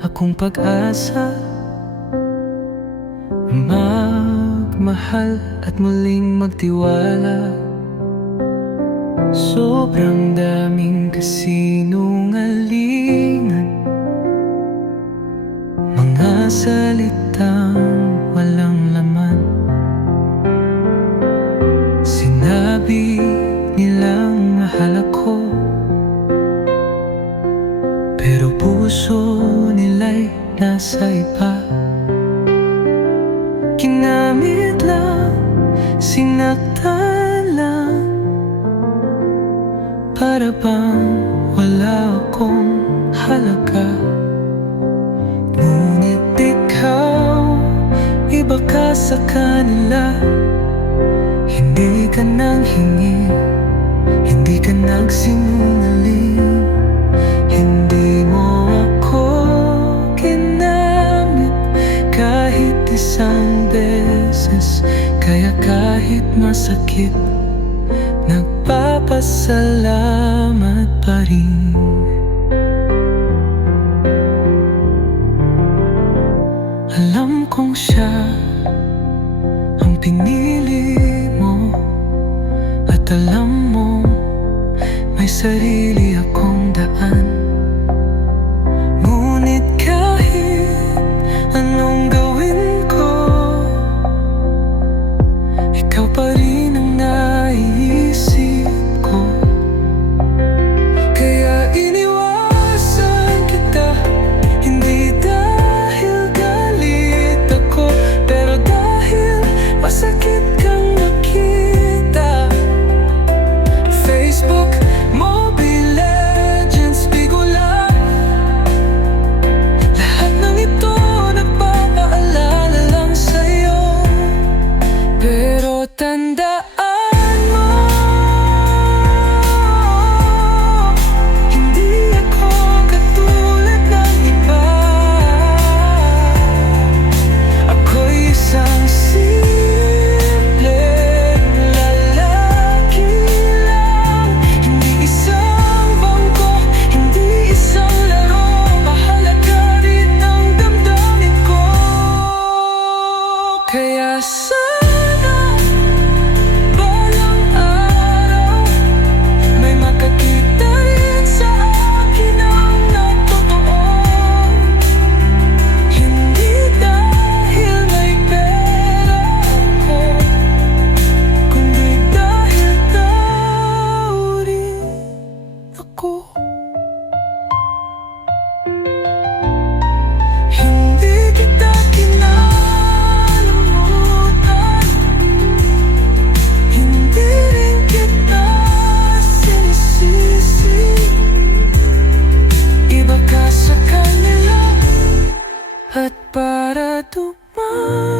akong pag-asa, magmahal at muling magtiwala. Sobrang daming kasinungalingan, mga salitang walang laman. Sinabi nilang mahal ako, pero puso nila'y nasa iba. Ginamit lang, sinaktan lang, para bang wala akong halaga. Ngunit ikaw, iba ka sa kanila. Hindi ka nang hingi, hindi ka nagsinungaling. Hindi mo ako ginamit kahit isang beses. Kaya kahit masakit, nagpapasalamat pa rin. Alam kong siya ang pinili mo, at alam mo may sarili akong daan. Ngunit kahit anong gawin ko, ikaw pa rin ang naiisip ko. Kaya iniwasan kita, hindi dahil galit ako, pero dahil masakit kang nakita. Facebook, Mobile Legends, bigo lang. Lahat ng ito nagpapaalala lang sa'yo. Pero tandaan mo, hindi ako katulad ng iba. Ako'y isang simpleng lalaki lang. Hindi isang bangko, hindi isang laro. Mahalaga rin ang damdamin ko. Kaya sana balang araw may makakita rin sa akin ang natotoo. Hindi dahil may pera ako, kundi dahil tao rin ako. Hindi kita kinalimutan, hindi rin kita sinisisi. Iba ka sa kanila, at para dumaan